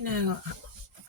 You know,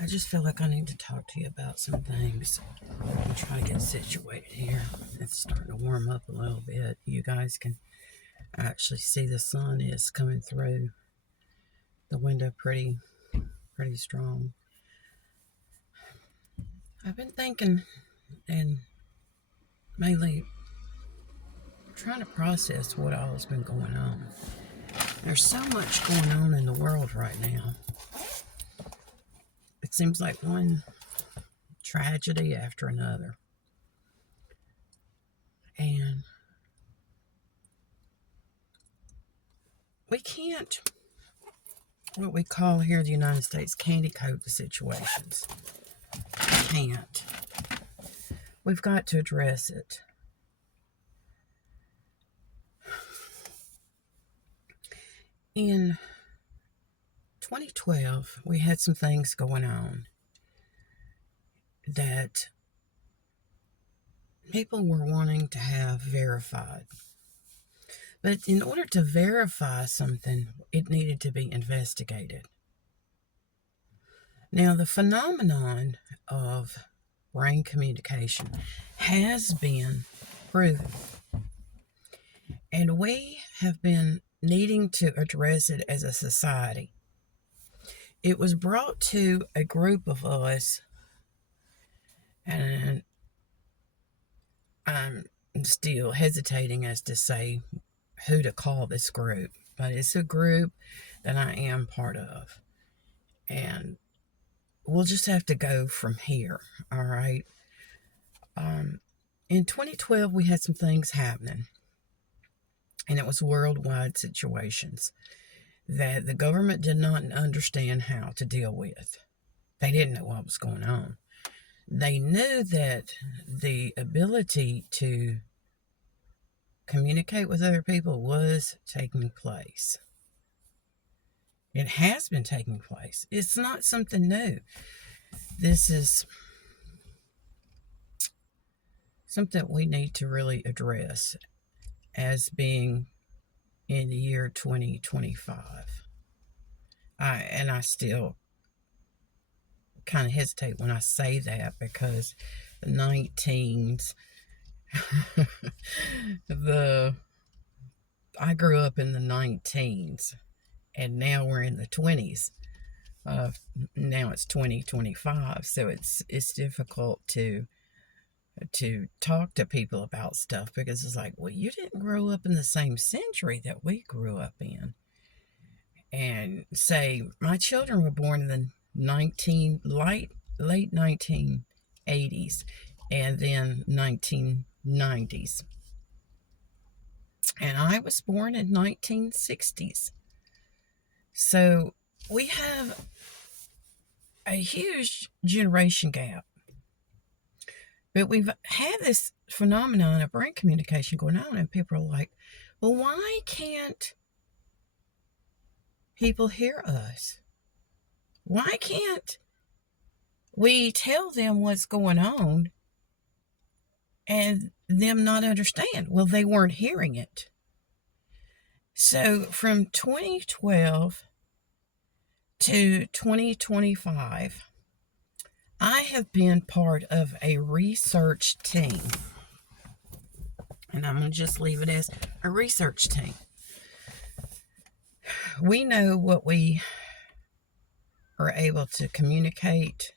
I just feel like I need to talk to you about some things. I'm trying to get situated here. It's starting to warm up a little bit. You guys can actually see the sun is coming through the window pretty strong. I've been thinking and mainly trying to process what all has been going on. There's so much going on in the world right now. It seems like one tragedy after another. And we can't, what we call here in the United States, candy coat the situations. We can't. We've got to address it. In 2012, we had some things going on that people were wanting to have verified. But in order to verify something, it needed to be investigated. Now, the phenomenon of brain communication has been proven, and we have been needing to address it as a society. It was brought to a group of us, and I'm still hesitating as to say who to call this group, but it's a group that I am part of, and we'll just have to go from here. All right. In 2012, we had some things happening, and it was worldwide situations that the government did not understand how to deal with. They didn't know what was going on. They knew that the ability to communicate with other people was taking place. It has been taking place. It's not something new. This is something we need to really address as being in the year 2025. I still kind of hesitate when I say that because the 19s, I grew up in the 19s, and now we're in the 20s. Now it's 2025, so it's difficult to talk to people about stuff because it's like, well, you didn't grow up in the same century that we grew up in. And say my children were born in the late 1980s and then 1990s. And I was born in 1960s. So we have a huge generation gap. But we've had this phenomenon of brain communication going on, and people are like, well, why can't people hear us? Why can't we tell them what's going on and them not understand? Well, they weren't hearing it. So from 2012 to 2025, I have been part of a research team. And I'm going to just leave it as a research team. We know what we are able to communicate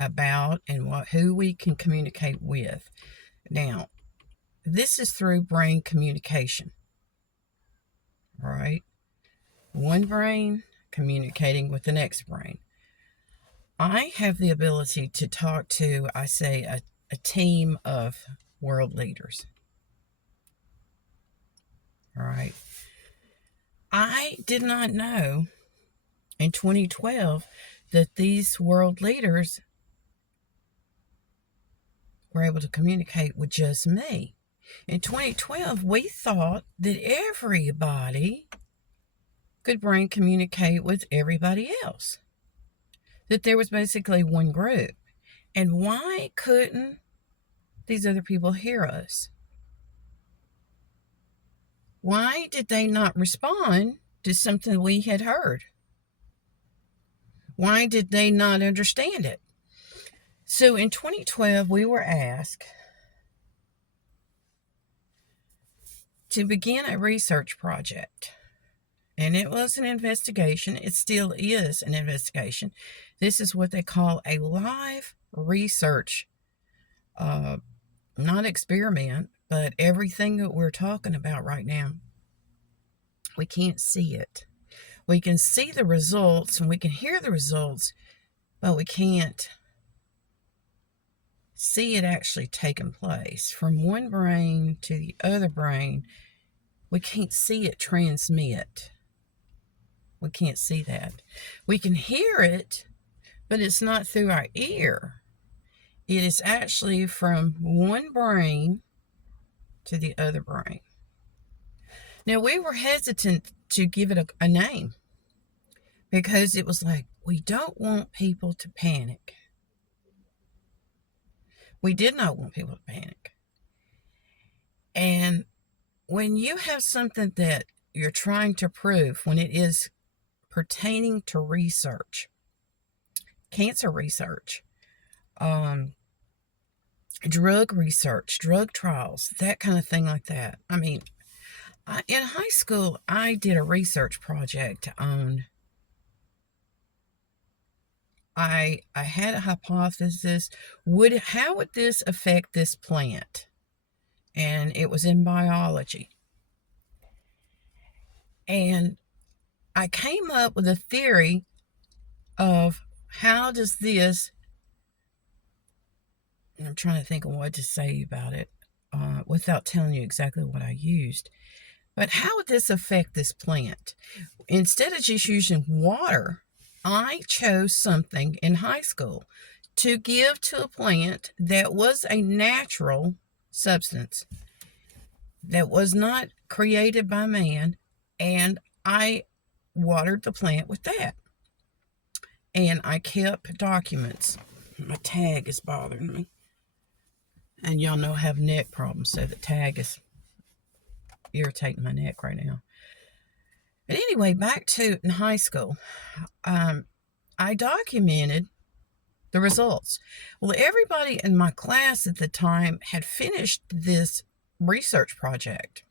about and who we can communicate with. Now, this is through brain communication. All right? One brain communicating with the next brain. I have the ability to talk to, I say, a team of world leaders. All right. I did not know in 2012 that these world leaders were able to communicate with just me. In 2012, we thought that everybody could brain communicate with everybody else. That there was basically one group. And why couldn't these other people hear us? Why did they not respond to something we had heard? Why did they not understand it? So in 2012, we were asked to begin a research project. And it was an investigation. It still is an investigation. This is what they call a live research, not experiment, but everything that we're talking about right now, we can't see it. We can see the results and we can hear the results, but we can't see it actually taking place from one brain to the other brain. We can't see it transmit. We can't see that. We can hear it, but it's not through our ear. It is actually from one brain to the other brain. Now, we were hesitant to give it a name because it was like, we don't want people to panic. We did not want people to panic. And when you have something that you're trying to prove, when it is pertaining to research, cancer research, drug research, drug trials, that kind of thing like that. I mean, in high school, I did a research project on, I had a hypothesis, how would this affect this plant? And it was in biology. And I came up with a theory of how does this, and I'm trying to think of what to say about it without telling you exactly what I used. But how would this affect this plant? Instead of just using water, I chose something in high school to give to a plant that was a natural substance that was not created by man, and I watered the plant with that. And I kept documents. My tag is bothering me. And y'all know I have neck problems, so the tag is irritating my neck right now. But anyway, back to in high school, I documented the results. Well, everybody in my class at the time had finished this research project.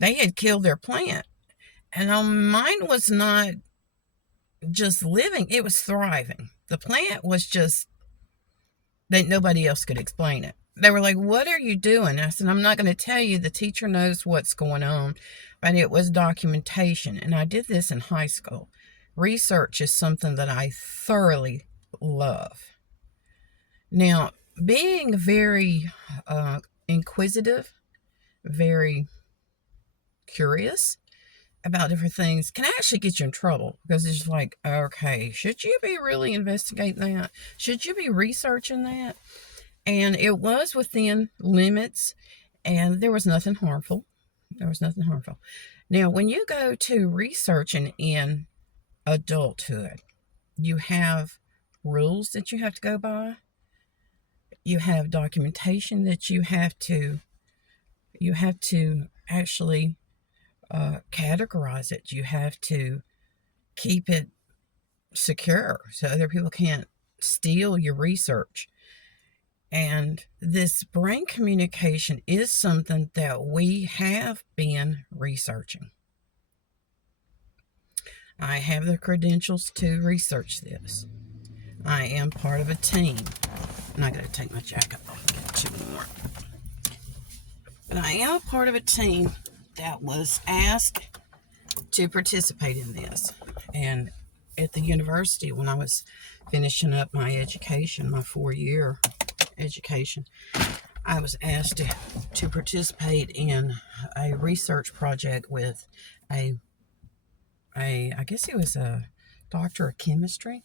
They had killed their plant. And mine was not just living, it was thriving. The plant was just, that nobody else could explain it. They were like, what are you doing? I said, I'm not going to tell you. The teacher knows what's going on. But it was documentation. And I did this in high school. Research is something that I thoroughly love. Now, being very inquisitive, very curious about different things can actually get you in trouble, because it's like, okay, should you be really investigating that? Should you be researching that? And it was within limits, and there was nothing harmful. There was nothing harmful. Now, when you go to researching in adulthood, you have rules that you have to go by. You have documentation that you have to actually categorize it. You have to keep it secure so other people can't steal your research. And this brain communication is something that we have been researching. I have the credentials to research this. I am part of a team. And I gotta take my jacket off and get too warm. But I am a part of a team that was asked to participate in this. And at the university, when I was finishing up my education, my 4-year education, I was asked to participate in a research project with I guess he was a doctor of chemistry,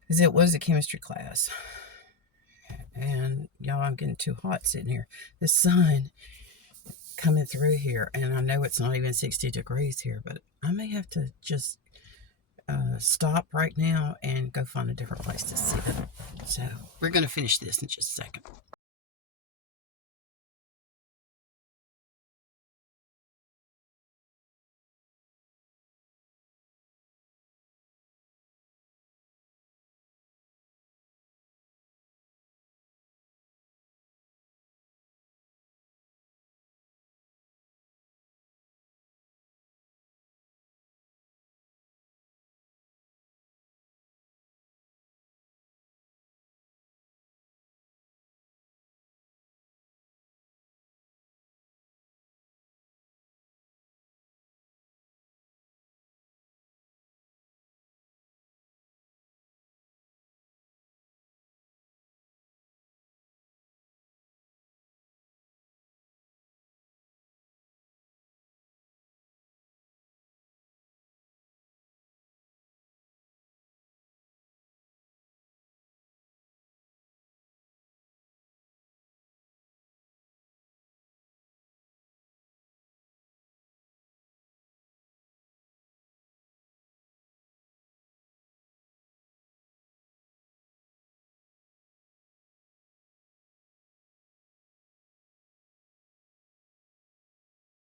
because it was a chemistry class. And y'all, I'm getting too hot sitting here. The sun coming through here, and I know it's not even 60 degrees here, but I may have to just stop right now and go find a different place to sit. So we're going to finish this in just a second.